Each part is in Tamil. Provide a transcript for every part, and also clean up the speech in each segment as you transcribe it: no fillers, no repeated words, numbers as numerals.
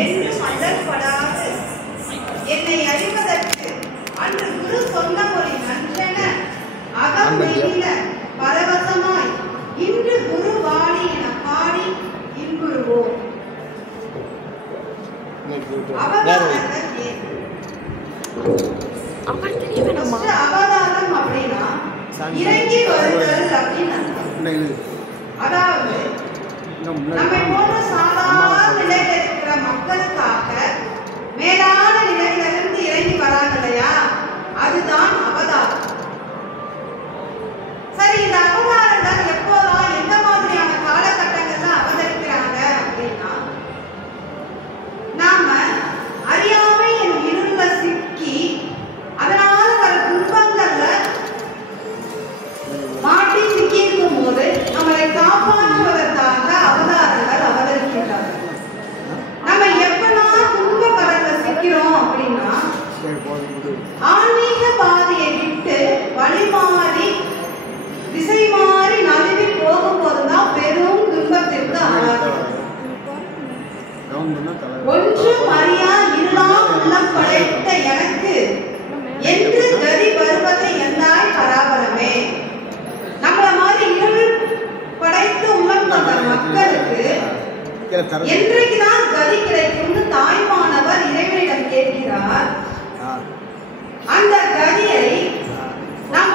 என்று மண்டல்படாது என்னை அறிவதற்கு அன்று குரு சொன்ன ஒரு நன்றென அகமெயில பரவசமாய் இன்று குரு வாடி என பாடி இன்புறுவோம். அவதாரங்கள் ஏன்? அவதாரம் அப்படின்னா இறங்கி வருதல் அப்படின்னு அர்த்தம். அதாவது நம்மை போன்ற சாதாரண நிலையில் இருக்கிற மக்களுக்காக மேலான நிலையிலிருந்து இறங்கி வராங்க இல்லையா, அதுதான் அவதாரம். சரி, இந்த அவதாரங்கள் எப்போதான் எந்த மாதிரியான காலகட்டங்கள்ல அவதரிக்கிறாங்க அப்படின்னா, நாம அறியாமை என் இருள சிக்கி அதனால வர துன்பங்கள்ல மாட்டி சிக்கியிருக்கும் போது நம்மளை காப்பாற்றுவதற்காக அவதாரங்கள் அவதரிக்கின்றார்கள். நம்ம எப்பெல்லாம் துன்ப கடல்ல சிக்கிறோம் அப்படின்னா, ஆன்மீக பாதையை விட்டு வழி மாறி திசை மாறி நழுவி போகும்போதுதான் பெரும் துன்பத்திற்கு ஆளாகிறோம். ஒன்றும் அறியா இருளாம் உள்ளம் படைத்த எனக்கு என்று கதி வருவதை எந்தாய் பராபரமே. நம்மள மாதிரி இருள் படைத்து உள்ளம் கொண்ட மக்களுக்கு என்றைக்குதான் கதி கிடைக்கும்னு தாய்மானவர் இறைவனிடம் கேட்கிறார். அந்த கதியை நம்ம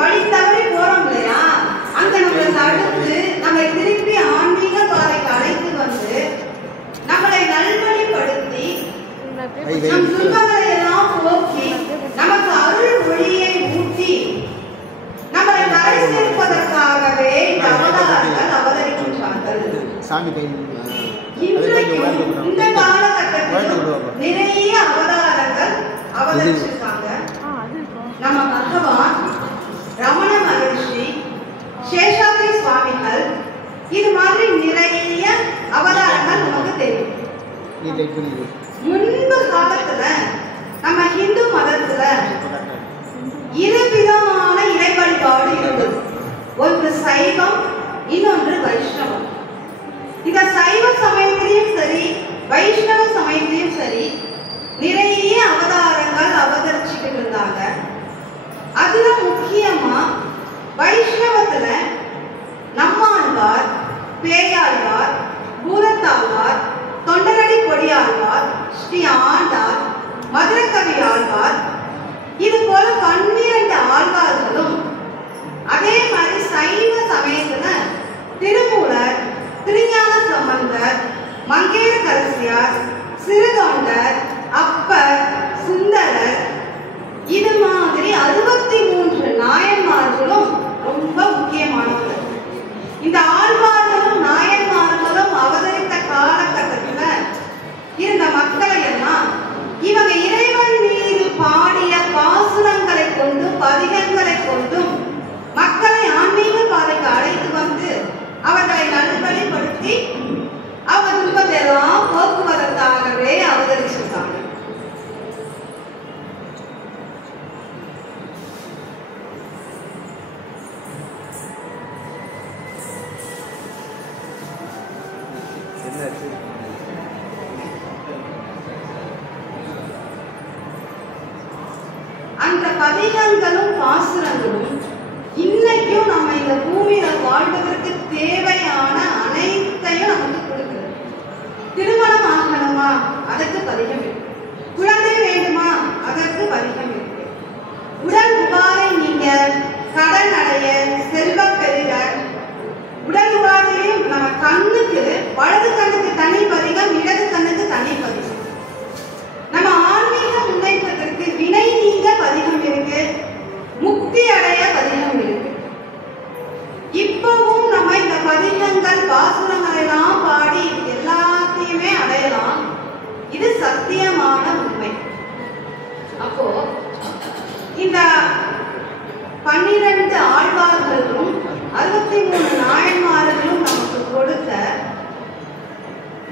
வழி தவறி போறோம் இல்லையா, அங்க நம்மளை தடுத்து நம்மளை திருப்பி ஆன்மீக பாதைக்கு அழைத்து வந்து நம்மளை நல்வழிப்படுத்தி நம் துன்பங்களை எல்லாம் போக்கி நமக்கு அருள் ஒளியை ஊட்டி நம்மளை கரை சேர்ப்பதற்காகவே இந்த அவதாரங்கள் அவதரிக்கின்றார்கள். இந்த காலகட்டத்தில் நிறைய அவதாரங்கள் அவதரிச்சிருக்காங்க. நம்ம பகவான், ரமண மகர்ஷி, சேஷாத்ரி சுவாமிகள், இது மாதிரி நிறைய அவதாரங்கள் நமக்கு தெரியும். முன்பு காலத்துல நம்ம ஹிந்து மதத்துல இரு விதமான இறை வழிபாடு இருந்தது. ஒன்று சைவம், இன்னொன்று வைஷ்ணவம். இந்த சைவ சமயத்திலையும் சரி வைஷ்ணவ சமயத்திலையும் சரி நிறைய அவதாரங்கள் அவதரிச்சுட்டு இருந்தாங்க. அதுல முக்கியமா வைஷ்ணவத்துல நம்மாழ்வார், பேயாழ்வார், பூதத்தாழ்வார், தொண்டரடி கொடியாழ்வார், ஸ்ரீ ஆண்டார், மதுரகவி ஆழ்வார், இது போல 12 ஆழ்வார்களும், அதே மாதிரி சைவ சமயத்துல திருமூலர், திருஞான சம்பந்தர், மங்கையர்கரசியார், சிறுதொண்டர், அப்பர், சுந்தரர், இது மாதிரி 63 நாயன்மார்களும் ரொம்ப முக்கியமானவர்கள். இந்த ஆழ்வார்களும் நாயன்மார்களும் அவதரித்த காலகட்டத்துல இருந்த மக்களை எல்லாம் இவங்க இறைவன் மீது பாடிய பாசுரங்களை கொண்டும் பதிகங்களை கொண்டும் மக்களை ஆன்மீக பாதைக்கு அழைத்து வந்து அவர்களை நல்வழிப்படுத்தி அவங்க துன்பத்தெல்லாம் போக்குவதற்காகவே அவதரிச்சிருக்காங்க. அந்த பதிகங்களும் பாசுரங்களும் இன்னைக்கும் நம்ம இந்த பூமியில வாழ்வதற்கு தேவையான அனைத்தையும் நமக்கு கொடுக்குது. திருமணம் ஆகணுமா, அதற்கு பதிகம் இருக்கு. குழந்தை வேண்டுமா, அதற்கு பதிகம் இருக்கு. உடல் உபாதை நீங்க, கடன் அடைய, செல்வம் பெருக, உடல் உபாதையும் நம்ம கண்ணுக்கு, வலது கண்ணுக்கு தனி பதிகம், இடது கண்ணுக்கு தனி பதிகம். நம்ம ஆன்மீக முன்னேற்றத்திற்கு வினை நீங்க பதிகம் இருக்கு, முக்தி அடைய பதிகம் இருக்கு. இப்பவும் நம்ம இந்த பதிகங்கள் பாசுரங்கள் எல்லாம் பாடி எல்லாத்தையுமே அடையலாம். இது சத்தியமான உண்மை. அப்போ இந்த 12 ஆழ்வார்களும் 63 நாயன்மார்களும் நமக்கு கொடுத்த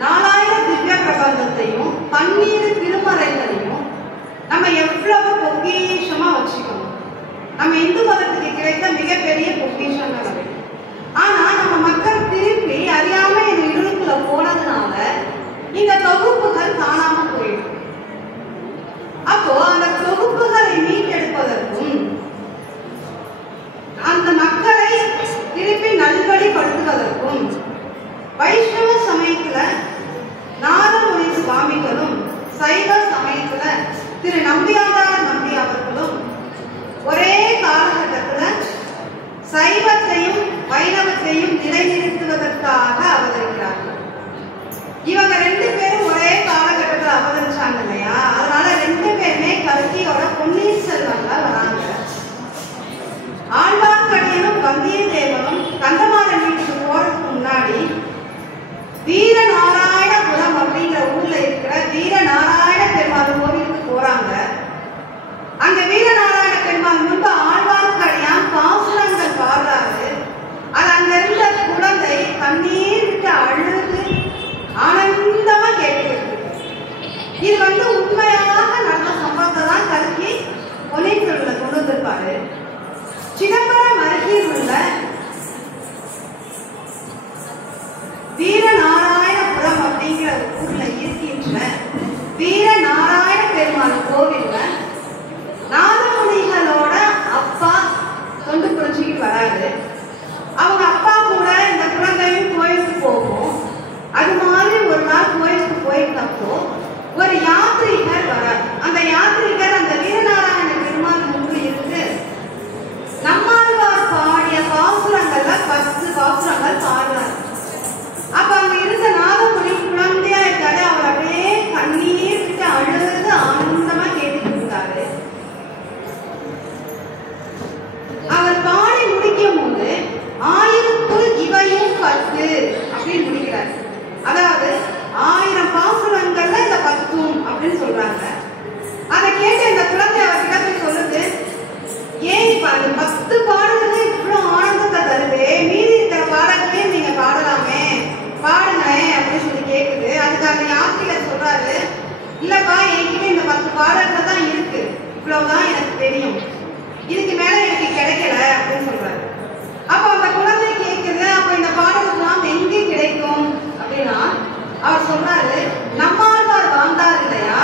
4000 திவ்ய பிரபந்தத்தையும் 12 திருமறைகளையும் நம்ம எவ்வளவு பொக்கிஷமா வச்சுக்கணும். நம்ம இந்து மதத்துக்கு கிடைத்த மிகப்பெரிய பொக்கிஷங்கள் அவை. ஆனா நம்ம மக்கள் திருப்பி அறியாம இந்த இருளுக்குள்ள போனதுனால இந்த தொகுப்புகள் சமயத்துல நாதமுனி சுவாமிகளும், சைவ சமயத்துல திரு நம்பியாண்டார் நம்பி அவர்களும் ஒரே காலகட்டத்துல சைவத்தையும் வைணவத்தையும் நிலைநிறுத்துவதற்காக அவதரிக்கிறார்கள். இவங்க 2 பேரும் ஒரே காலகட்டத்தில் அவதரிச்சாங்க இல்லையா? அதனால 2 பேருமே கல்கியோட பொன்னியின் செல்வன்ல வராங்க. ஆழ்வார்க்கடியனும் வந்தியத்தேவனும் கந்தமாறன் வீட்டுக்கு போறதுக்கு முன்னாடி வீரநாராயணபுரம் அப்படிங்கிற ஊர்ல இருக்கிற வீரநாராயண பெருமாள் கோவிலுக்கு போறாங்க. அங்க வீரநாராயண பெருமாள் முன்பு ஆழ்வார்க்கடியான் பாசுரங்கள் பாடுறாரு. அது அங்க இருந்த குழந்தை கண்ணீர் விட்டு அழுது ஆனந்தமா கேட்கிறது. இது உண்மையாக நடந்த சம்பவத்தை தான் கல்கி பொன்னியின் செல்வன்ல கொண்டு வந்திருப்பாரு. சிதம்பரம் அருகில் உள்ள வீரநாராயணபுரம் அப்படிங்கிற ஊர்ல இருக்கின்ற வீரநாராயண பெருமாள் கோவில்ல நாதமுனிகளோட அப்பா தொண்டு புரிஞ்சுக்கிட்டு வராரு. அவங்க அப்பா கூட இந்த குழந்தையும் கோயிலுக்கு போகும். அது மாதிரி ஒரு நாள் கோயிலுக்கு போயிருந்தப்போ ஒரு யாத்ரீகர் வரார். அந்த யாத்ரீகர் அந்த வீரநாராயண பெருமாள் முன்பு இருந்து நம்மாழ்வார் பாடிய பாசுரங்கள்ல 10 பாசுரங்கள் பாடுறார். அப்ப அங்க இருந்த நாதமுனி குழந்தையா இருக்காரு. அவர் அப்படியே கண்ணீர் விட்டு அழுது ஆனந்தமா கேட்டுட்டு இருந்தாரு. அவர் பாடி முடிக்கும் போது 1000க்குள் இவையும் 10 அப்படின்னு முடிக்கிறார். அதாவது 1000 பாசுரங்கள்ல இந்த 10 அப்படின்னு சொல்றாங்க. அதை கேட்டு இந்த குழந்தை அவர்கிட்ட போய் சொல்லுது, ஏன் இப்ப அந்த 10 பாடல்கள் இவ்வளவு ஆனந்தத்தை தருது, மீதி இருக்கிற பாடல்களையும் நீங்க பாடலாமே, பாடுங்களேன் அப்படின்னு சொல்லி கேக்குது. அதுக்கு அந்த யாத்திரிகர் சொல்றாரு, இல்லப்பா என்கிட்ட இந்த 10 பாடல்கள் தான் இருக்கு, இவ்வளவுதான் எனக்கு தெரியும், இதுக்கு மேல எனக்கு கிடைக்கல அப்படின்னு சொல்றாரு. அப்ப அந்த குழந்தை கேக்குது, அப்ப இந்த பாடல்கள் எங்கே கிடைக்கும் அப்படின்னா அவர் சொல்றாரு, நம்மாழ்வார் வாழ்ந்தார் இல்லையா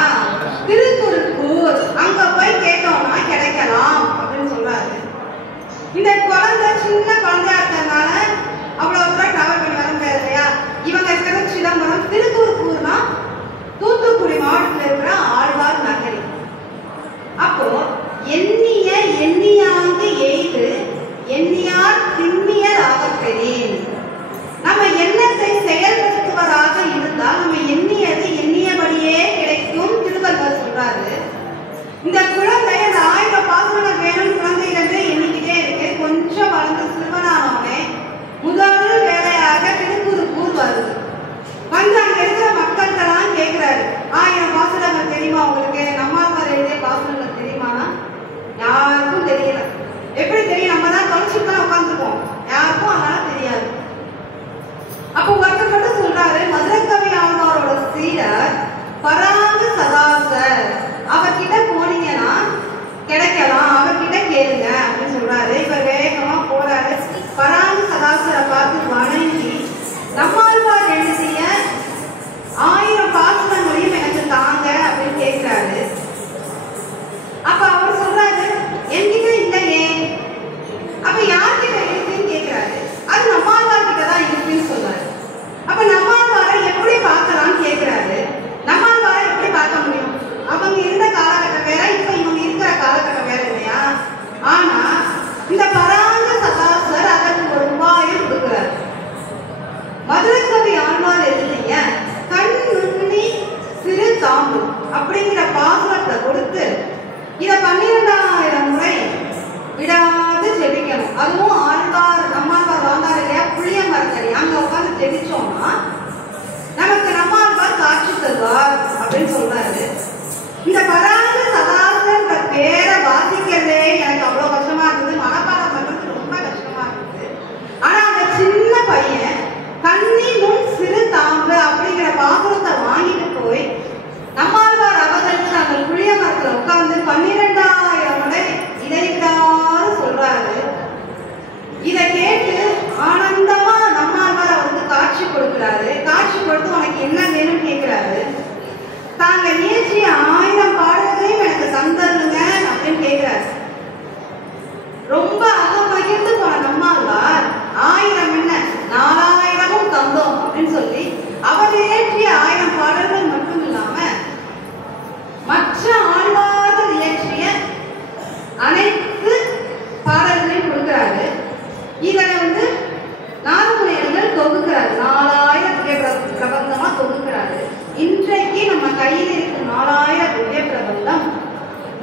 திருக்குறுக்கூர், அங்க போய் கேட்டோம்னா கிடைக்கலாம் அப்படின்னு சொல்றாரு. இந்த குழந்தை சின்ன குழந்தையா இருக்கிறதுனால அவ்வளவு தூரம் டிராவல் பண்ணி வர முடியாது இல்லையா? இவங்க இருக்கிறது சிதம்பரம். திருக்குறுக்கூர்னா தூத்துக்குடி மாவட்டத்தில் இருக்கிற ஆழ்வார் நகரி. அப்போ எண்ணிய எண்ணியாங்கு எய்து எண்ணியார் திண்ணியர் ஆகப்பெறேன். நம்ம எண்ணத்தை செயல்படுத்துவதாக இருந்தால் நம்ம எண்ணியது அவர் இயற்றிய 1000 பாடல்கள் மட்டும் இல்லாம மற்ற ஆழ்வார்கள் இயற்றிய அனைத்து பாடல்களையும் கொடுக்கிறாரு. இதை நாதமுனியர்கள் தொகுக்கிறாரு. 4000 திவ்ய பிரபந்தமா தொகுக்கிறாரு. இன்றைக்கு நம்ம கையில் இருக்கும் 4000 திவ்ய பிரபந்தம்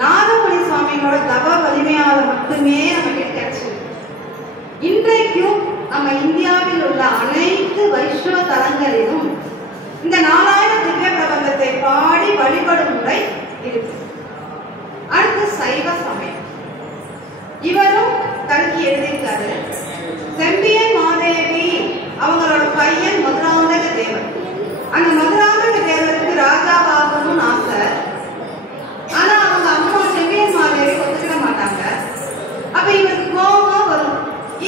நாதமுனி சுவாமியோட தவ வலிமையால மட்டுமே நமக்கு கிடைச்சிருக்கு. இன்றைக்கும் நம்ம இந்தியாவில் உள்ள அனைத்து வைஷ்ணவ தலங்களிலும் இந்த 4000 திவ்ய பிரபந்தத்தை பாடி வழிபடும் முறை இருக்கு. அடுத்து சைவ சமயம். இவரும் கல்கி எழுதியிருக்காரு. செம்பியன் மாதேவி அவங்களோட பையன் மதுராந்தக தேவர். அந்த மதுராந்தக தேவருக்கு ராஜாவாகணும்னு ஆசை. ஆனா அவங்க அம்மா செம்பியன் மாதேவி ஒத்துக்கிட மாட்டாங்க. அப்ப இவருக்கு கோபமா வரும்.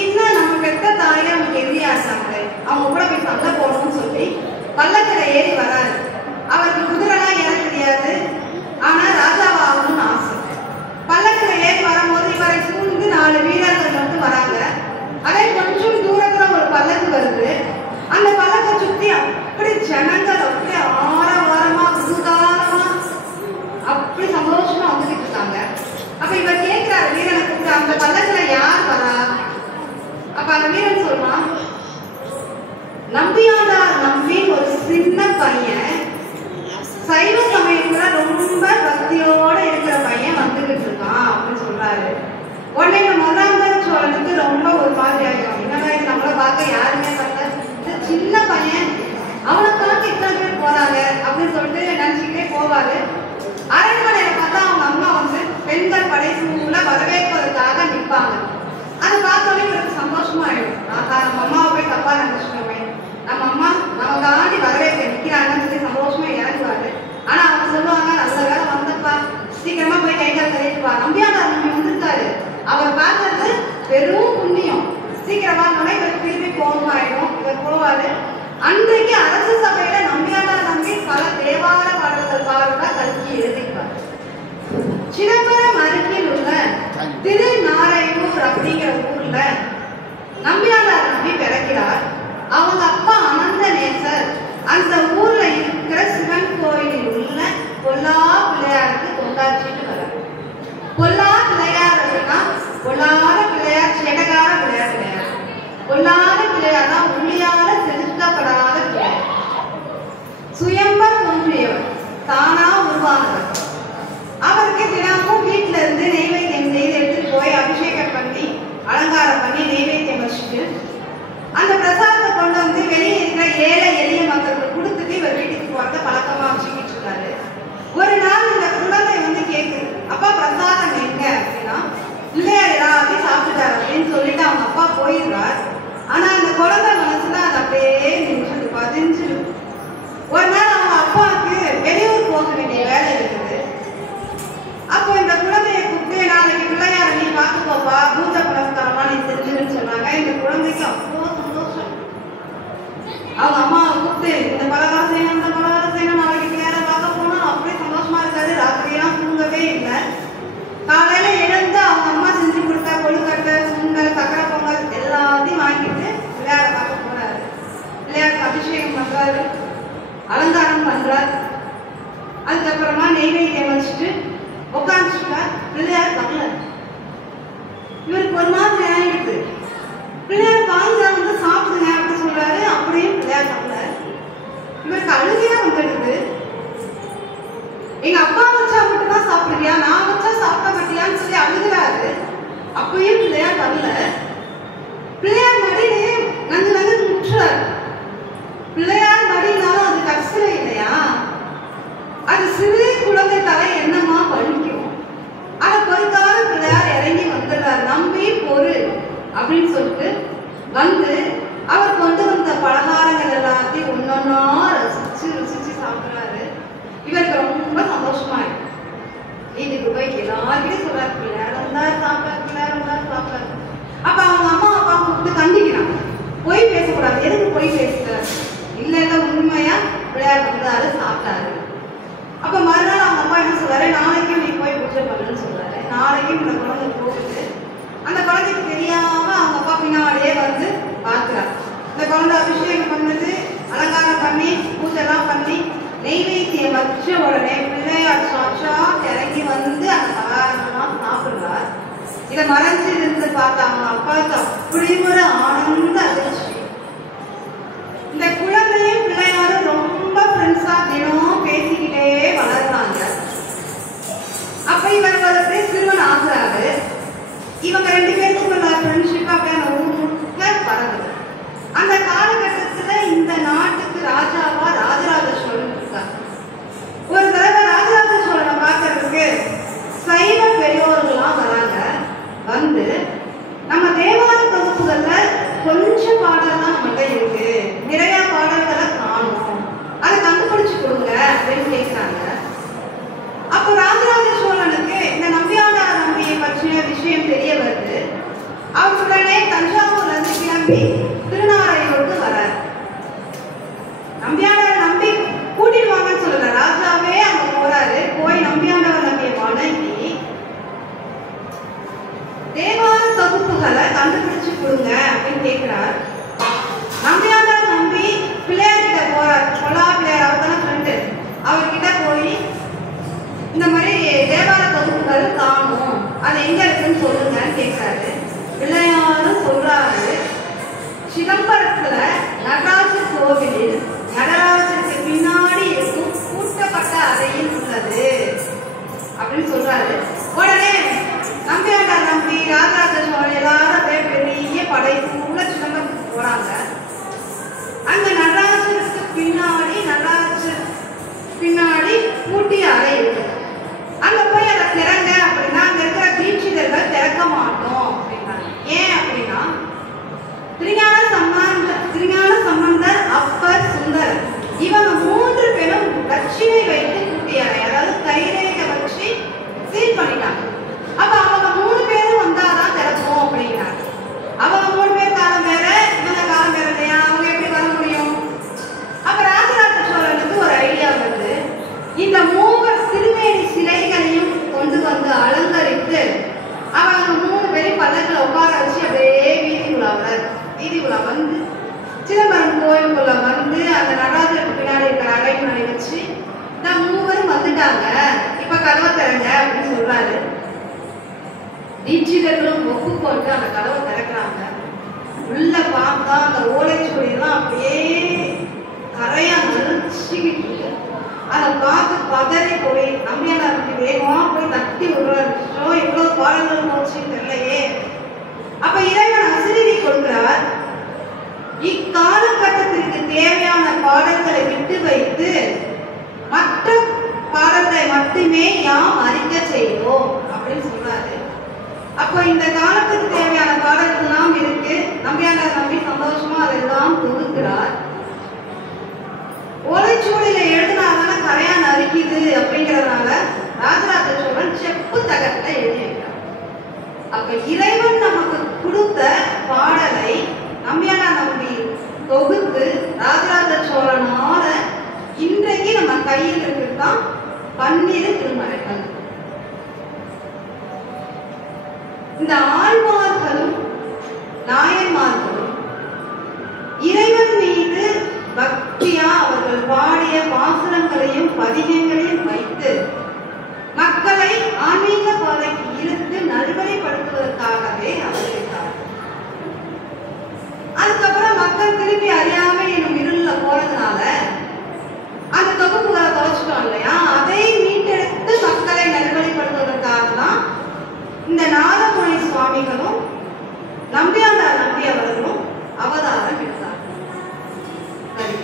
இன்னும் நம்ம பெத்த தாயை அவங்க எதிரியா இருக்காங்களே, அவங்க கூட போய் சண்டை போடணும்னு சொல்லி பல்லக்கில ஏறி வராரு. அவருக்கு குதிரைலாம் ஏற தெரியாது. ஆனா ராஜாவாகணும்னு ஆசை. பல்லக்கில ஏறி வரும்போது இவரை சூழ்ந்து 4 வீரர்கள் மட்டும் வராங்க. அதே கொஞ்சம் தூரத்துல ஒரு பல்லக்கு வருது. அந்த பல்லக்கை சுத்தி அப்படி ஜனங்கள் அப்படி ஆரவாரமா குதூகலமா அப்படி சந்தோஷமா வந்துட்டு இருக்காங்க. அப்ப இவர் கேட்கிறாரு வீரனை கூப்பிட்டு, அந்த பல்லக்குல யார் வரா? அப்ப அந்த வீரன் சொல்றான், நம்பியாண்டார் நம்பின்னு ஒரு சின்ன பையன், சைவ சமயத்துல ரொம்ப பக்தியோட இருக்கிற பையன் வந்துகிட்டு இருக்கான் அப்படின்னு சொல்றாரு. உடனே மதுராந்தக சோழனுக்கு ரொம்ப ஒரு மாதிரி ஆகிடும். என்னடா இது, நம்மள பார்க்க யாருமே பார்த்த சின்ன பையன், அவனை பார்க்க இத்தனை பேர் போறாங்க அப்படின்னு சொல்லிட்டு நினைச்சுக்கிட்டே போவாரு. அரண்மனையில பார்த்தா அவங்க அம்மா பெண்கள் படைசூழ வரவேற்பதற்காக நிற்பாங்க. அதை பார்த்தோன்னே இவருக்கு சந்தோஷமா ஆயிடும். ஆஹா, நம்ம அம்மாவை போய் தப்பா நினைச்சிட்டோமே, நம்ம அம்மா நம்ம தாண்டி வரவேற்க நிற்கிறாங்கன்னு சொல்லி சந்தோஷமா இறங்குவாரு. ஆனா அவங்க சொல்லுவாங்க, நல்ல வேலை வந்தப்பா, சீக்கிரமா போய் கை கால் கழிட்டு வா, நம்பியாண்டார் நம்பி வந்திருக்காரு, அவர் பார்க்கறது பெரும் புண்ணியம், சீக்கிரமா இவர் திருப்பி கோபமாயிடும். இவர் போவாரு. அன்றைக்கு அரசு சபையில நம்பியாண்டார் நம்பி பல தேவார பாடல்கள் பாடுறதா கல்கி எழுதிப்பார். சிதம்பரம் அருகில் உள்ள திருநாரையூர் அப்படிங்கிற ஊர்ல நம்பியாண்டார் நம்பி பிறக்கிறார். அவங்க அப்பா அனந்த நேசர் அந்த ஊர்ல இருக்கிற சிவன் கோயிலில் உள்ள பொல்லா பிள்ளையாருக்கு தொண்டாற்றிட்டு வர்றார். பொல்லா பிள்ளையார் அப்படின்னா பொல்லாத பிள்ளையார், சேடகார பிள்ளையார் கிடையாது. பொல்லாத பிள்ளையார் தான் உள்ளியால செலுத்தப்படாத பிள்ளையார். சுயம்பா தோன்றியவர், தானா உருவானவர். அவருக்கு தினமும் வீட்டுல இருந்து நெய்வேத்தியம் செய்து எடுத்துட்டு போய் அபிஷேகம் பண்ணி அலங்காரம் பண்ணி நெய்வேத்தியம் வச்சுட்டு அந்த பிரசாதத்தை கொண்டு வெளியே இருக்கிற ஏழை எளிய மக்களுக்கு கொடுத்துட்டு இவர் வீட்டுக்கு போறத பழக்கமா வச்சுக்கிட்டு இருக்காரு. ஒரு நாள் இந்த குழந்தை கேக்குது, அப்பா பிரசாதம் எங்க அப்படின்னா, இல்லையா எல்லாத்தையும் சாப்பிட்டுட்டாரு அப்படின்னு சொல்லிட்டு அவங்க அப்பா போயிடுறார். ஆனா அந்த குழந்தை மனசுல அது அப்படியே நின்று பதிஞ்சிடும். ஒரு நாள் அவங்க அப்பாவுக்கு வெளியூர் போக வேண்டிய வேலை இருக்குது. அப்போ இந்த குழந்தைய கூப்பிட்டு, நாளைக்கு பிள்ளையார நீ பார்த்துக்கோப்பா, பூஜை புனஸ்காரமா நீ செஞ்சுன்னு சொன்னாங்க. இந்த குழந்தைக்கு அவ்வளோ சந்தோஷம். அவங்க அம்மாவை கூப்பிட்டு, இந்த பலகாரம் செய்யணும், இந்த பலகாரம் செய்யணும், நாளைக்கு பிள்ளையார பார்க்க போனோம், அப்படியே சந்தோஷமா இருக்காது. ராத்திரியெல்லாம் தூங்கவே இல்லை. காலையில எழுந்து அவங்க அம்மா செஞ்சு கொடுத்த கொழுக்கட்டை, சுண்டல், சக்கரை பொங்கல் எல்லாத்தையும் வாங்கிட்டு பிள்ளையார பார்க்க போறாரு. பிள்ளையாருக்கு அபிஷேகம் பண்றாரு, அலங்காரம் பண்றாரு. அதுக்கப்புறமா நெய்வேத்தியம் வச்சுட்டு உட்காந்துருக்கார். பிள்ளையார் வரல. இவருக்கு ஒரு மாதிரி ஆயிடுது. பிள்ளையார் வாங்க சாப்பிடுங்க அப்படின்னு சொல்றாரு. அப்படியும் பிள்ளையார் வரல. இவருக்கு அழுகையா வந்துடுது. எங்க அப்பா வச்சா மட்டும்தான் சாப்பிடுறியா, நான் வச்சா சாப்பிட மாட்டியான்னு சொல்லி அழுகிறாரு. அப்பயும் பிள்ளையார் வரல. பிள்ளையார் மடியிலே நங்கு நங்கு முற்றுறாரு. பிள்ளையார் மடினாலும் அது கசில இல்லையா, அது சிறு குழந்தை தலை என்னமா பழிக்கும். அதை பொறுக்காத பிள்ளையார் இறங்கி வந்துடுறாரு. நம்பி பொறு அப்படின்னு சொல்லிட்டு வந்து அவர் கொண்டு வந்த பலகாரங்கள் எல்லாத்தையும் ஒன்னொன்னா ரசிச்சு ருசிச்சு சாப்பிடுறாரு. இவருக்கு ரொம்ப சந்தோஷமா இருக்கு. இதுக்கு போய் எல்லாருக்கிட்டையும் சொல்றாரு, பிள்ளையார் வந்தாரு சாப்பிட்டாரு, பிள்ளையார் வந்தாரு சாப்பிட்டாரு. அப்ப அவங்க அம்மா அப்பா கூப்பிட்டு கண்டிக்கிறாங்க, பொய் பேசக்கூடாது. எதுக்கு பொய் பேசுறாரு? இல்ல இல்ல உண்மையா பிள்ளையார் வந்தாரு சாப்பிட்டாரு. அப்ப மறுநாள் அவங்க அப்பா என்ன சொல்றாரு, நாளைக்கும் நீ போய் பூஜை பண்ணுன்னு சொல்றாரு. நாளைக்கும் இந்த குழந்தை போகுது. அந்த குழந்தைக்கு தெரியாம அவங்க அப்பா பின்னாடியே வந்து பார்க்கிறார். இந்த குழந்தை அபிஷேகம் பண்ணது அலங்காரம் பண்ணி பூஜைலாம் பண்ணி நெய்வேத்தியம் வச்ச உடனே பிள்ளையார் சாட்சாத் இறங்கி வந்து அந்த பலகாரங்கள்லாம் சாப்பிடுறார். இதை மறைஞ்சு இருந்து பார்த்த அவங்க அப்பாவுக்கு அப்படி ஒரு ஆனந்த அதிர்ச்சி. இந்த குழந்தையும் பிள்ளையாரும் ரொம்ப ஃப்ரெண்ட்ஸா தினம் பேசிக்கிட்டே வளர்றாங்க. அப்ப இவர் வளர்த்து சிறுவன் ஆகுறாரு. இவங்க 2 பேருக்குள்ள ஃப்ரெண்ட்ஷிப் அப்படியே அந்த ஊர் முழுக்க பரவுது. அந்த காலகட்டத்துல இந்த நாட்டுக்கு ராஜாவா ராஜராஜ சோழன் இருக்கார். ஒரு தடவை ராஜராஜ சோழனை பார்க்கறதுக்கு சைவ பெரியோர்கள்லாம் வராங்க. வந்து நம்ம தேவார தொகுப்புகள்ல கொஞ்சம் பாடல் தான் நம்மகிட்ட இருக்கு, நிறைய பாடல்களை காணும், அதை கண்டுபிடிச்சு கொடுங்க அப்படின்னு கேட்கிறாங்க. அப்போ ராஜராஜ சோழனுக்கு இந்த நம்பியாண்டார் நம்பியை பற்றிய விஷயம் தெரிய வருது. அவர் உடனே தஞ்சாவூர்ல இருந்து கிளம்பி திருநாரையூருக்கு வரார். நம்பியாண்டார் நம்பி கூட்டிட்டு வாங்கன்னு சொல்லல, ராஜாவே அங்க போறாரு. போய் நம்பியாண்டார் நம்பியை வணங்கி தேவார தொகுப்புகளை கண்டுபிடிச்சு கொடுங்க அப்படின்னு கேட்கிறார். நம்பியாண்டார் நம்பி பிள்ளையார் கிட்ட போறார். பொலா பிள்ளையார் அவர் தானே ஃப்ரெண்டு. அவர்கிட்ட போய் இந்த மாதிரி தேவார தொகுப்புகள் காணும், அது எங்க இருக்குன்னு சொல்லுங்கன்னு கேட்கிறாரு. பிள்ளையாரும் சொல்றாரு, சிதம்பரத்துல நடராஜர் கோவிலில் நடராஜருக்கு பின்னாடி இருக்கும் கூட்டப்பட்ட அறையில் உள்ளது அப்படின்னு சொல்றாரு. உடனே நம்பியாண்டார் நம்பி ராஜராஜ சோழன் எல்லாரும் பெரிய படைப்புள்ள சிதம்பரத்துக்கு போறாங்க. அங்க நடராஜருக்கு பின்னாடி கூட்டிய அறை இருக்கு. அங்க போய் அதை திறங்க அப்படின்னா அங்க இருக்கிற தீட்சிதர்கள் திறக்க மாட்டோம் அப்படின்னாங்க. ஏன் அப்படின்னா திருஞான சம்பந்தர், அப்பர், சுந்தரர் இவங்க 3 பேரும் தட்சிணை வைத்து கூட்டிய அறை, அதாவது கைரேகை வச்சு சீல் பண்ணிட்டாங்க. அப்ப அவங்க 3 பேரும் வந்தாதான் திறப்போம் அப்படிங்கிறாங்க. அவங்க 3 பேர் காலம் வேற, இவங்க காலம் வேற இல்லையா, அவங்க எப்படி வர முடியும்? அப்ப ராஜராஜ சோழனுக்கு ஒரு ஐடியா வருது. இந்த 3 திருமேனி சிலைகளையும் கொண்டு வந்து அலங்கரித்து அவங்க 3 பேரையும் பல்லக்கில் உட்கார வச்சு அப்படியே வீதி உலா வந்து சிதம்பரம் கோயிலுக்குள்ள வந்து அந்த நடராஜருக்கு பின்னாடி இருக்கிற அறை முன்னாடி வச்சு நான் 3 பேரும் வந்துட்டாங்க, இப்ப கதவை திறங்க அப்படின்னு சொல்றாரு. தீட்சிதர்களும் ஒப்புக்கொண்டு அந்த கதவை திறக்கிறாங்க. உள்ள பார்த்தா அந்த ஓலைச்சுவடியெல்லாம் அப்படியே கரையா நடிச்சுக்கிட்டு இருக்கு. அதை பார்த்து பதறி போய் நம்பியாண்டார் நம்பி வேகமா போய் தட்டி விடுறாரு. இவ்வளவு பாடல்கள் போச்சுன்னு தெரியலையே. அப்ப இறைவன் அசிரீதி கொடுக்கிறார். இக்காலகட்டத்திற்கு தேவையான பாடல்களை விட்டு வைத்து மற்ற பாடல்களை மட்டுமே யாம் அறிக்க செய்வோம் அப்படின்னு சொல்றாரு. அப்போ இந்த காலத்துக்கு தேவையான பாடல்கள்லாம் இருக்கு. நம்பியாண்டார் நம்பி சந்தோஷமா அதெல்லாம் தொகுக்கிறார். ஓலைச்சுவடியில எழுதினாதான கரையா நறுக்கிது அப்படிங்கிறதுனால ராஜராஜ சோழன் செப்பு தகட்ட எழுதி வைக்கிறார். அப்ப இறைவன் நமக்கு கொடுத்த பாடலை நம்பியாண்டார் நம்பி தொகுத்து ராஜராஜ சோழனால இன்றைக்கு நம்ம கையில் இருக்குதான் 12 திருமறைகள். இந்த ஆழ்வார்களும் நாயன்மார்களும் இறைவன் மீது பக்தியா அவர்கள் பாடிய பாசுரங்களையும் பதிகங்களையும் வைத்து மக்களை ஆன்மீக பாதைக்கு இழுத்து நல்வழிப்படுத்துவதற்காகவே அவதரித்தார். அதுக்கப்புறம் மக்கள் திரும்பி அறியாமை என்னும் இருள போறதுனால அந்த தொகுப்புகளை தொலைச்சிட்டோம் இல்லையா, அதை மீட்டெடுத்து மக்களை நல்வழிப்படுத்துவதற்காக தான் இந்த நாதமுனி சுவாமிகளும் நம்பியாண்டார் நம்பி அவர்களும் அவதாரம் எடுத்தார். சரி,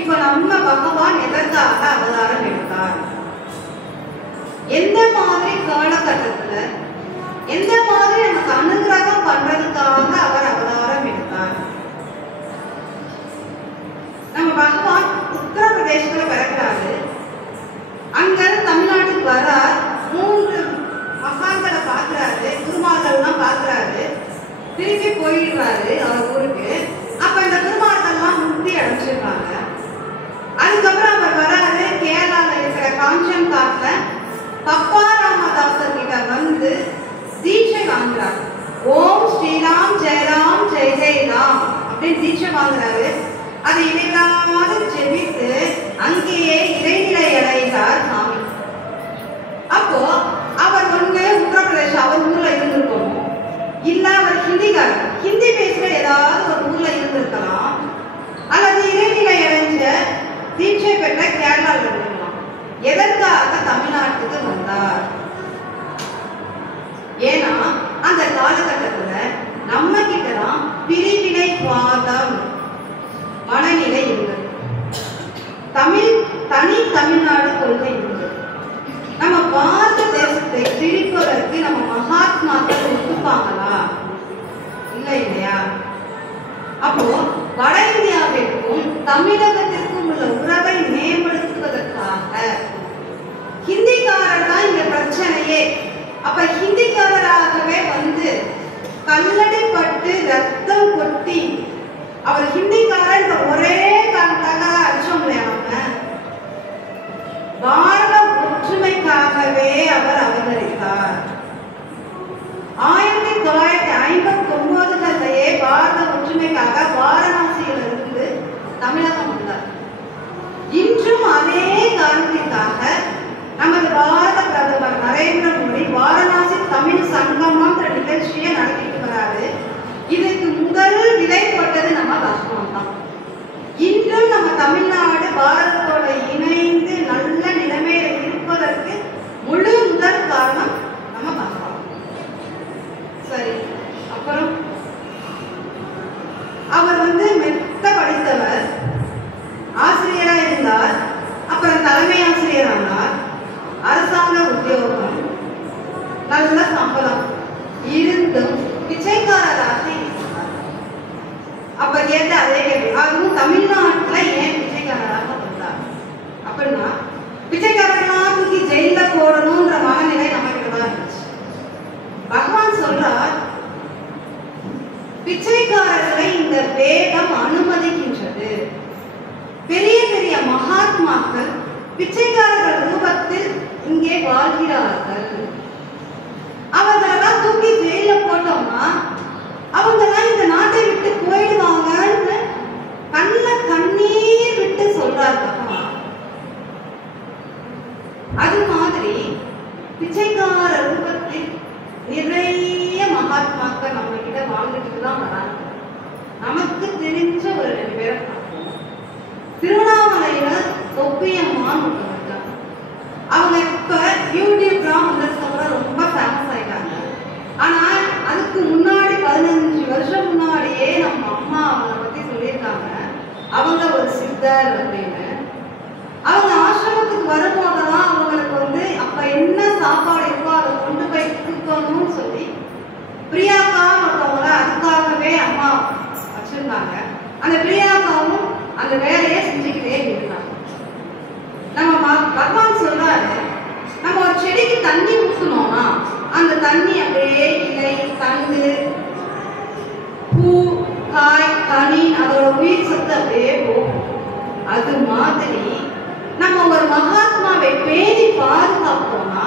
இப்ப நம்ம பகவான் எதற்காக அவதாரம் எடுத்தார், எந்த மாதிரி காலகட்டத்துல எந்த மாதிரி நமக்கு அனுகிரகம் பண்றதுக்காக அவர் அவதாரம் எடுத்தார்? நம்ம பகவான் உத்தரப்பிரதேசத்துல பிறக்கிறாரு. அங்க தமிழ்நாட்டுக்கு வரார். 3 மகான்களை பாக்குறாரு, குருமார்கள்லாம் பாக்குறாரு. திரும்பி போயிடுறாரு அவர் ஊருக்கு. அப்ப இந்த குருமார்கள்லாம் முக்தி அடைஞ்சிருக்காங்க. அதுக்கப்புறம் அவர் வராரு. கேரளால இருக்கிற காஞ்சன் காட்டுல பப்பா ராமதாசர் கிட்ட வந்து தீட்சை வாங்குறாரு. ஓம் ஸ்ரீராம் ஜெயராம் ஜெய ஜெயராம் அப்படின்னு தீட்சை வாங்குறாரு. அது இடைவிடாம எதற்காக தமிழ்நாட்டுக்கு வந்தார்? ஏன்னா அந்த காலகட்டத்துல நம்ம கிட்டதான் பிரிவினைவாதம் மனநிலை இருந்தது. தனி தமிழ்நாடு கொள்கை இருந்தது. நம்ம பாரத தேசத்தை பிரிப்பதற்கு நம்ம மகாத்மாக்கள் ஒத்துப்பாங்களா? இல்லை இல்லையா? அப்போ வட இந்தியாவிற்கும் தமிழகத்திற்கும் உள்ள உறவை மேம்படுத்துவதற்காக ஹிந்திக்காரர் தான் இங்க பிரச்சனையே. அப்ப ஹிந்திக்காரராகவே வந்து கல்லடிப்பட்டு ரத்தம் கொட்டி அவர் ஹிந்திக்காரர் ஒரே காரணத்தாக அடிச்சோம் இல்லையா? பாரத ஒற்றுமைக்காகவே அவர் அவதரித்தார். 1959 பாரத ஒற்றுமைக்காக வாரணாசியிலிருந்து தமிழகம் வந்தார். இன்றும் அதே காரணத்திற்காக நமது பாரத பிரதமர் நரேந்திர மோடி வாரணாசி தமிழ் சங்கமம் நிகழ்ச்சியை நடத்திட்டு வராரு. இதுக்கு முதல் விதை போட்டது நம்ம பகவான் தான். இன்றும் நம்ம தமிழ்நாடு பாரதத்தோட இணைந்து நல்ல நிலைமையில இருப்பதற்கு முழு முதல் காரணம் நம்ம பகவான். சரி, அப்புறம் அவர் வந்து மெத்த படித்தவர், ஆசிரியரா இருந்தார். அப்புறம் தலைமை ஆசிரியர் ஆனார். அரசாங்க உத்தியோகம், நல்ல சம்பளம் இருந்தும் பிச்சைக்காரராக இருந்தார். அப்ப கேட்ட அதே கேள்வி, அதுவும் தமிழ்நாட்டுல ஏன் பிச்சைக்காரராக வந்தார்? அப்படின்னா பிச்சைக்காரர்களாம் தூக்கி ஜெயில போடணும்ன்ற மனநிலை நம்ம கிட்டதான் இருந்துச்சு. பகவான் சொல்றார், பிச்சைக்காரர்களை இந்த வேதம் அனுமதிக்கின்றது. பெரிய பெரிய மகாத்மாக்கள் பிச்சைக்காரர்கள் ரூபத்தில் இங்கே வாழ்கிறார்கள். அவங்களெல்லாம் தூக்கி ஜெயில போட்டோம்னா அவங்கெல்லாம் இந்த நாட்டை விட்டு போயிடுவாங்கன்னு கண்ணுல கண்ணீர் விட்டு சொல்றாரு பகவான். அது மாதிரி பிச்சைக்கார ரூபத்தில் நிறைய மகாத்மாக்கள் நம்ம கிட்ட வாழ்ந்துட்டு தான் வராங்க. நமக்கு தெரிஞ்ச ஒரு 2 பேரை பார்ப்போம். திருவண்ணாமலையில தொப்பியம்மான்னு ஒருத்தவங்க. அவங்க இப்ப யூடியூப்லாம் வந்ததுக்கப்புறம் ரொம்ப ஃபேமஸ் ஆயிட்டாங்க. ஆனா அதுக்கு முன்னாடி 15 வருஷம் முன்னாடியே நம்ம அம்மா அவங்களை பத்தி சொல்லியிருக்காங்க. அவங்க ஒரு சித்தர் அப்படின்னு. அவங்க ஆசிரமத்துக்கு வரும்போதெல்லாம் அவங்களுக்கு வந்து அப்ப என்ன சாப்பாடு இருக்கோ அதை கொண்டு போய் கொடுக்கணும்னு சொல்லி பிரியாக்கா ஒருத்தவங்கள அதுக்காகவே அம்மா வச்சிருந்தாங்க. அந்த பிரியாக்காவும் அந்த வேலையை செஞ்சுக்கிட்டே இருந்தாங்க. நம்ம பகவான் சொல்றாரு, நம்ம ஒரு செடிக்கு தண்ணி ஊற்றணும்னா அந்த தண்ணி அப்படியே இலை, தண்டு, பூ, காய், கனி, அதோட உயிர் சத்து அப்படியே போகும். அது மாதிரி நம்ம ஒரு மகாத்மாவை பேணி பாதுகாப்போம்னா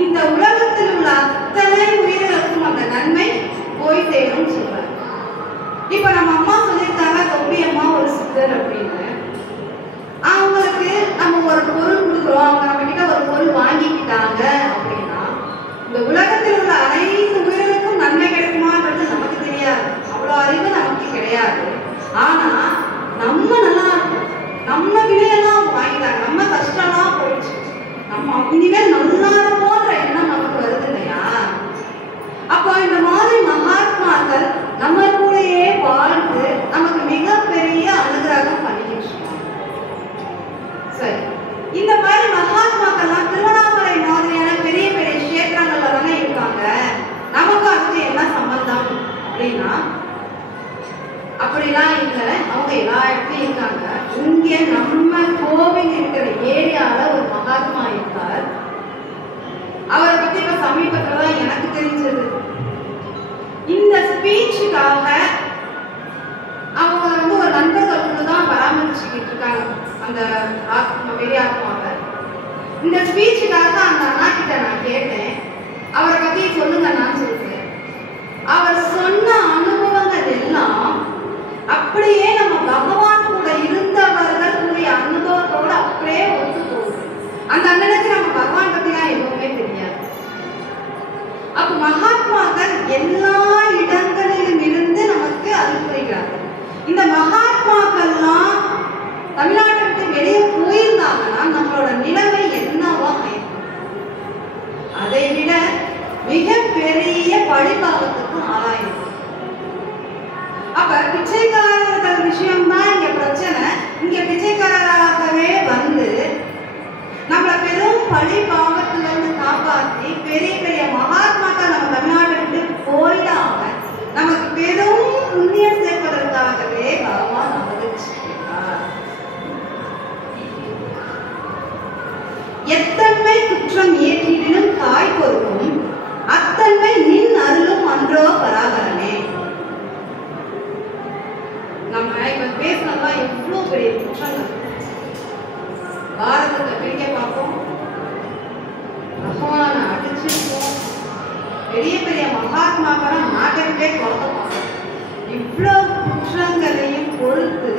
இந்த உலகத்தில் உள்ள அத்தனை உயிர்களுக்கும் அந்த நன்மை போய் சேரும் சொல்றாரு. இப்ப நம்ம அம்மா சொல்லியிருக்காங்க தொப்பி அம்மா ஒரு சித்தர் அப்படின்னு. அவங்களுக்கு நம்ம ஒரு பொருள் கொடுக்குறோம், அவங்க நம்ம கிட்ட ஒரு பொருள் வாங்கிக்கிட்டாங்க அப்படின்னா இந்த உலகத்தில் உள்ள அனைத்து உயிர்களுக்கும் நன்மை கிடைக்குமான்றது நமக்கு தெரியாது. அவ்வளவு அறிவு நமக்கு கிடையாது. ஆனா நம்ம நல்லா இருக்கும், நம்ம விலையெல்லாம் வாங்கிட்டாங்க, நம்ம கஷ்டம்லாம் போயிடுச்சு, நம்ம இனிமேல் நல்லா இருப்போன்ற எண்ணம் நமக்கு வருது இல்லையா? அப்போ இந்த மாதிரி மகாத்மாக்கள் நம்ம கூடயே வாழ்ந்து நமக்கு மிகப்பெரிய அனுகிரகம் பண்ணிக்கிட்டு. சரி, இந்த மாதிரி மகாத்மாக்கள்லாம் திருவண்ணாமலை மாதிரியான பெரிய பெரிய கஷேத்திரங்கள்ல தானே இருக்காங்க. நமக்கு அதுக்கு என்ன சம்பந்தம் அப்படின்னா அப்படிலாம் இல்லை. அவங்க எல்லா இடத்துலையும் இருக்காங்க. இங்க நம்ம கோவில் இருக்கிற ஏரியால ஒரு மகாத்மா இருக்கார். அவரை பத்தி இப்ப சமீபத்துல தான் எனக்கு தெரிஞ்சது. இந்த ஸ்பீச்சுக்காக அவங்க வந்து ஒரு நண்பர்கள் தான் பராமரிச்சுக்கிட்டு இருக்காங்க அந்த பெரிய ஆத்மாவை. இந்த ஸ்பீச்சுக்காக அந்த அண்ணா கிட்ட நான் கேட்டேன், அவரை பத்தி சொல்லுங்க நான் சொல்றேன். அவர் சொன்ன அனுபவங்கள் எல்லாம் அப்படியே நம்ம பகவான் கூட இருந்தவர்கள் கூடிய அனுபவத்தோட அப்படியே ஒத்து போகுது. அந்த அண்ணனுக்கு நம்ம பகவான் பத்திலாம் எதுவுமே தெரியாது. அப்ப மகாத்மாக்கள் எல்லா இடங்களிலும் இருந்து நமக்கு அனுப்புகிறார்கள். இந்த மகாத்மாக்கள்லாம் தமிழ்நாட்டை விட்டு வெளியே போயிருந்தாங்கன்னா நம்மளோட நிலைமை எத்தன்மை குற்றம் ஏற்றினும் தாய் பொறுக்கும் அத்தன்மை நின் அருளும் அன்றோ பராபரனே. நம்ம இப்ப பேசினதான் எவ்வளவு பெரிய குற்றங்கள். பாரதத்தை பிரிக்க பார்ப்போம், பகவானை அடிச்சிருக்கோம், பெரிய பெரிய மகாத்மாக்களை நாட்டை கொலை பார்ப்போம். இவ்வளவு குற்றங்களையும் பொறுத்து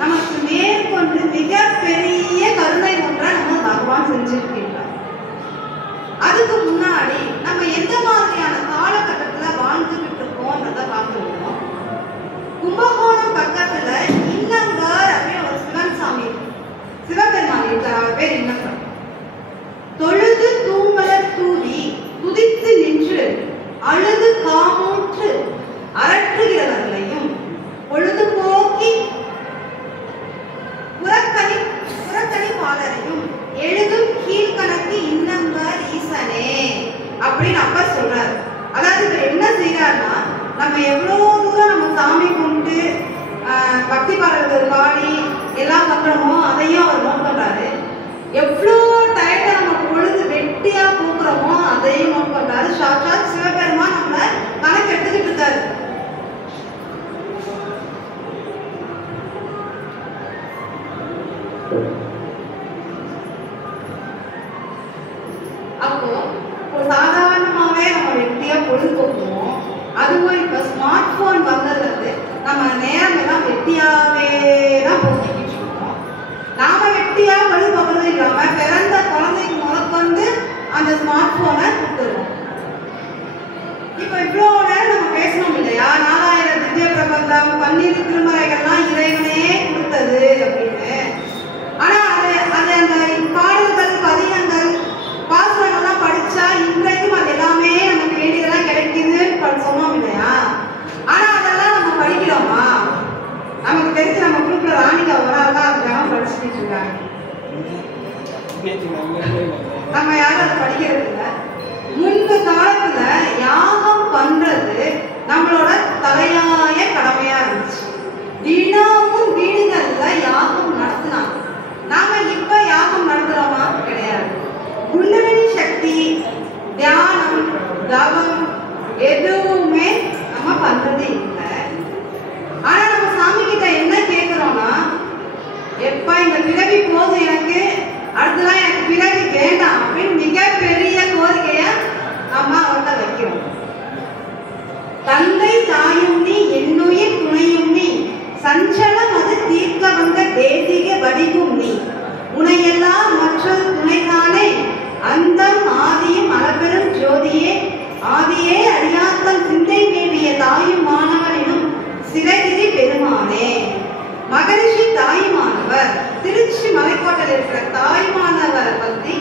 நமக்கு மேற்கொண்டு மிகப்பெரிய கருணை ஒன்றை நம்ம பகவான் செஞ்சிருக்கின்றார். அதுக்கு முன்னாடி நம்ம எந்த மாதிரியான காலகட்டத்துல வாழ்ந்துகிட்டு இருக்கோம்ன்றத பார்க்கணும். கும்பகோணம் பக்கத்துல இன்னங்கர் அப்படின்னு ஒரு சிவன் சாமி சிவபெருமான் இருக்கார். அவர் பேர் இன்னங்கர். தொழுது தூமலர் தூவி துதித்து நின்று அழுது காமூற்று அரற்றுகிறவர்களையும் பொழுதுபோக்கி புறக்கணிப்பாளரையும் எழுதும் கீழ்கணக்கு இன்னங்கர் ஈசனே அப்படின்னு அப்ப சொல்றாரு. அதாவது இவர் என்ன செய்யறாருன்னா, நம்ம எவ்வளவு தூரம் நம்ம சாமி கும்பிட்டு பக்தி பாடல்கள் பாடி எல்லாம் பண்றோமோ அதையும் அவர் நோட் பண்றாரு. எவ்வளோ டயத்தை நம்ம பொழுது வெட்டியா போக்குறோமோ அதையும் நோட் பண்றாரு. சாட்சாத் சிவபெருமான் நம்மள கணக்கு எடுத்துக்கிட்டு இருக்காரு. அப்போ சாதாரணமாவே நம்ம வெட்டியா பொழுதுபோக்குவோம். அதுவும் இப்ப ஸ்மார்ட் போன் வந்ததுல இருந்து நம்ம நேரம் எல்லாம் வெட்டியாவே தான் போக்கிக்கிட்டு இருக்கோம். நாம வெட்டியா பொழுதுபோக்குறது இல்லாம பிறந்த குழந்தைக்கு முதற்கொண்டு அந்த ஸ்மார்ட் போனை கொடுத்துருவோம். இப்ப இவ்வளவு நேரம் நம்ம பேசணும் இல்லையா, 4000 திவ்ய பிரபந்தம் 12 திருமறைகள்லாம் இறைவனே கொடுத்தது அப்படின்னு. ஆனா அது அந்த பாடல்கள் பதிகங்கள் பாசுரங்கள்லாம் படிச்சா இன்றைக்கும் அது எல்லாமே நமக்கு வேண்டியதெல்லாம் கிடைக்குதுன்னு சொன்னோம் இல்லையா. ஆனா அதெல்லாம் நம்ம படிக்கிறோமா? நமக்கு தெரிஞ்சு நம்ம குரூப்ல ராணிகா ஒரு ஆள் தான் அதெல்லாம் படிச்சுட்டு இருக்காங்க. நம்ம யாரும் அதை படிக்கிறது இல்லை. முன்பு காலத்துல யாகம் பண்றது நம்மளோட தலையாய கடமையா இருந்துச்சு. தினமும் வீடுகள்ல யாகம் நடத்தினாங்க. நாம இப்ப யாகம் நடத்துறோமா? கிடையாது. குண்டலினி சக்தி, தியானம், தவம் எதுவுமே நம்ம பண்றது இல்லை. ஆனா நம்ம சாமி கிட்ட என்ன கேட்கிறோம்னா, எப்ப இந்த பிறவி போதும், எனக்கு அடுத்ததான் எனக்கு பிறவி வேண்டாம் அப்படின்னு மிகப்பெரிய கோரிக்கைய நம்ம அவர்கிட்ட வைக்கிறோம். தந்தை தாயும் நீ என்னுயிர் துணையும் நீ சஞ்சலம் அது தீர்க்க வந்த தேசிக வடிவும் நீ உனையெல்லாம் மற்றொரு துணைதானே அந்தம் ஆதியும் அளபெரும் ஜோதியே ஆதியே அடியாத்தல் சிந்தை மேவிய தாயும் மாணவர் எனும் சிறகிரி பெருமானே. மகரிஷி தாயுமானவர் திருச்சி மலைக்கோட்டையில் இருக்கிற தாயுமானவரை பத்தி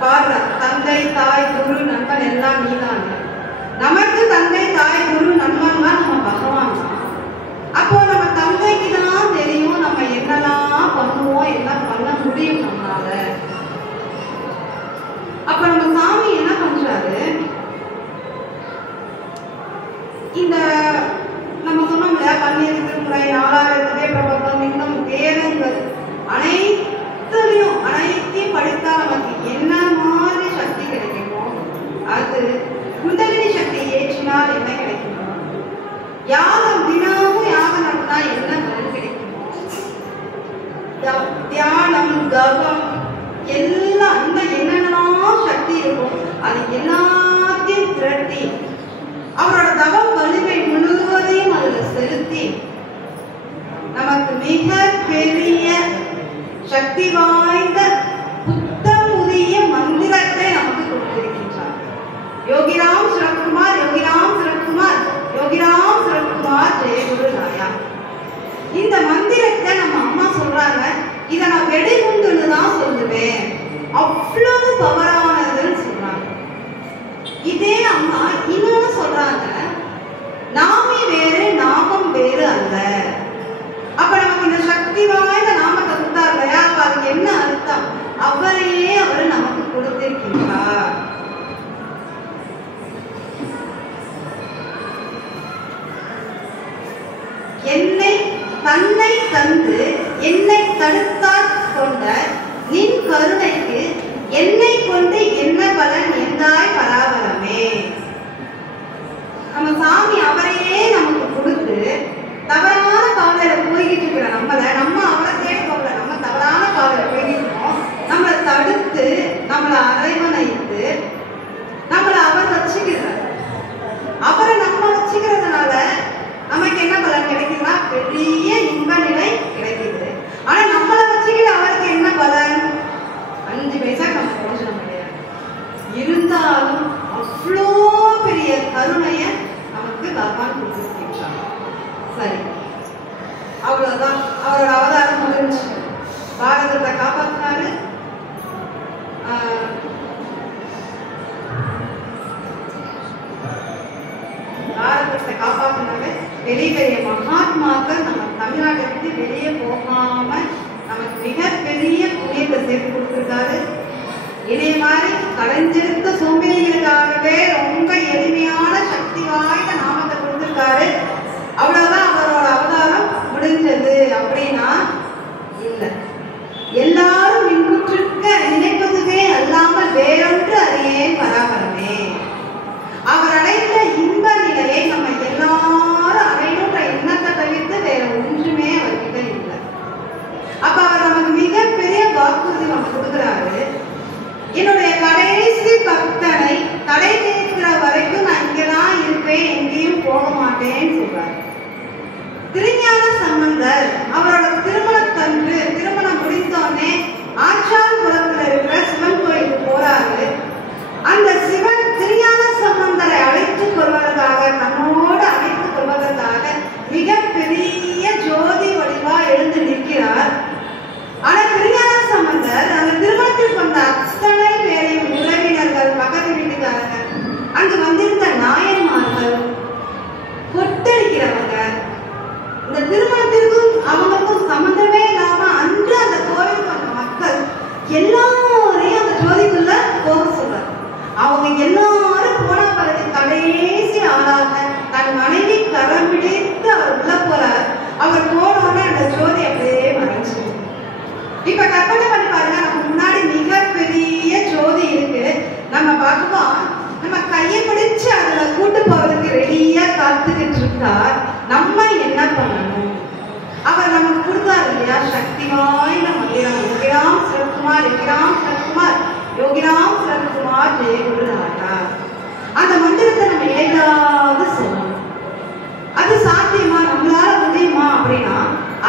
பாடுறார். தந்தை தாய் குரு நண்பன் எல்லாம் நீதான. நமக்கு தந்தை தாய் குரு நண்பன் தான் நம்ம பகவான் தான். அப்போ நம்ம தந்தைக்கு தான் தெரியும் நம்ம என்னெல்லாம் பண்ணுவோம், என்ன பண்ண முடியும் நம்மளால. அப்ப நம்ம சாமி என்ன பண்றாரு, இந்த நம்ம சொன்னோம்ல 12 திருமுறை 4000 திவ்ய பிரபந்தம் இன்னும் வேதங்கள் அனைத்தையும் படித்தா நமக்கு என்ன மாதிரி சக்தி கிடைக்குமோ அது குண்டலினி சக்தி ஏற்றினால் என்ன கிடைக்குமோ, யாகம் தினமும் யாகம் நடத்தினா என்ன பலன் கிடைக்குமோ, தியானம் தவம் எல்லாம் இன்னும் என்னென்னலாம் சக்தி இருக்கும் அது எல்லாத்தையும் திரட்டி அவரோட தவம் வலிமை முழுவதையும் அதுல செலுத்தி நமக்கு மிக பெரிய சக்தி வாய்ந்த புத்தம் புதிய மந்திரத்தை நமக்கு கொடுத்திருக்கின்றார். யோகிராம் சுரத்குமார் யோகிராம் சுரத்குமார் யோகிராம் சுரத்குமார் ஜெயகுரு நாயா. இந்த மந்திரத்தை நம்ம அம்மா சொல்றாங்க, இதை நான் வெடிகுண்டுன்னு தான் சொல்லுவேன், அவ்வளவு பவரானதுன்னு சொல்றாங்க. இதே அம்மா இன்னொன்னு சொல்றாங்க, நாமே வேறு நாமம் வேறு அல்ல. அப்ப நமக்கு இந்த சக்தி வாய்ந்த நாமத்தை கொடுத்தார் இல்லையா, அப்ப அதுக்கு என்ன அர்த்தம்? அவரையே அவர் நமக்கு கொடுத்திருக்கின்றார். என்னை தன்னை தந்து என்னை தடுத்தாற் கொண்ட நின் கருணைக்கு காப்பாத்தினாரு. பாரதத்தை காப்பாத்தினாரு. பெரிய பெரிய மகாத்மாக்கள் நம்ம தமிழ்நாட்டை விட்டு வெளியே போகாம நமக்கு மிகப்பெரிய புண்ணியத்தை சேர்த்து கொடுத்திருக்காரு. இதே மாதிரி கடைஞ்சிருந்த சோம்பேறிகளுக்காகவே ரொம்ப எளிமையான சக்தி வாய்ந்த நாமத்தை கொடுத்திருக்காரு. அவ்வளவுதான் அவரோட அவதாரம் முடிஞ்சது அப்படின்னா இல்லை. எல்லாரும் மின்குற்றிருக்க நினைப்பதுவே அல்லாமல் வேறொன்று அறியேன் பராபரமே. அவர் அடைந்த இன்ப நிலையை நம்ம எல்லாரும் அடையணுன்ற எண்ணத்தை தவிர்த்து வேற ஒன்றுமே அவர்கிட்ட இல்லை. அப்ப அவர் நமக்கு மிகப்பெரிய வாக்குறுதி நம்ம கொடுக்குறாரு. என்னுடைய கடைசி பக்தனை கடை சேர்க்கிற வரைக்கும் நான் இங்கதான் இருப்பேன், எங்கேயும் போக மாட்டேன்னு சொல்றாரு. திருஞான சம்பந்தர் அவரோட திருமணத்தன்று திருமணம் முடிந்தோடனே ஆச்சாரபுரத்துல இருக்கிற சிவன் கோயிலுக்கு போறாரு. அந்த சிவன் திருஞான சம்பந்தரை அழைத்துக் கொள்வதற்காக, தன்னோடு அழைத்துக் கொள்வதற்காக மிகப்பெரிய ஜோதி வடிவா எழுந்து நிற்கிறார். ஆனா திருஞான சம்பந்தர் அந்த திருமணத்திற்கு வந்த அத்தனை பேரையும், உறவினர்கள், பக்கத்து வீட்டுக்காரங்க, அங்கு வந்திருந்த நாயன்மார்கள், கொட்டடிக்கிறவங்க, இந்த திருமணத்திற்கும் அவங்களுக்கும் சம்பந்தமே இல்லாம அன்று அந்த கோவிலுக்கு வந்த மக்கள் எல்லாரையும் அந்த ஜோதிக்குள்ள போக சொல்றாரு. அவங்க எல்லாரும் போன பிறகு கடைசி ஆளாக தன் மனைவி கரம் பிடித்து அவர் உள்ள போறார். அவர் போனோடனே அந்த ஜோதி அப்படியே மறைஞ்சு. இப்ப கற்பனை பண்ணி பாருங்க, நம்ம முன்னாடி மிகப்பெரிய ஜோதி இருக்கு. நம்ம பார்ப்போம், நம்ம கையை பிடிச்சு அதுல கூட்டு போறதுக்கு ரெடியா காத்துக்கிட்டு இருக்கார். நம்ம என்ன பண்ணணும்? அவர் நமக்கு கொடுத்தாரு இல்லையா சக்தி வாய்ந்த மந்திரம், யோகிராம் சிவகுமார், யோகிராம் சிவகுமார், யோகிராம் சிவகுமார் ஜெய குருநாதா. அந்த மந்திரத்தை நம்ம ஏதாவது சொல்லணும். அது சாத்தியமா, நம்மளால முடியுமா அப்படின்னா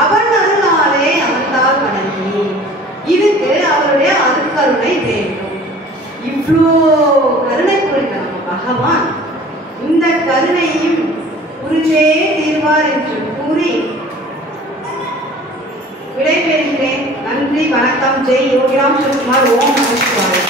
அவன் அருளாலே அவன்தால் வணங்கி, இதுக்கு அவருடைய அருட்கருணை வேண்டும். இவ்வளோ கருணை புரிந்த நம்ம பகவான் இந்த கருணையும் புரிந்தே தீர்வார் என்று கூறி விடைபெறுகிறேன். நன்றி, வணக்கம். ஜெய் யோகிராம் சிவகுமார். ஓம் நம சிவாய.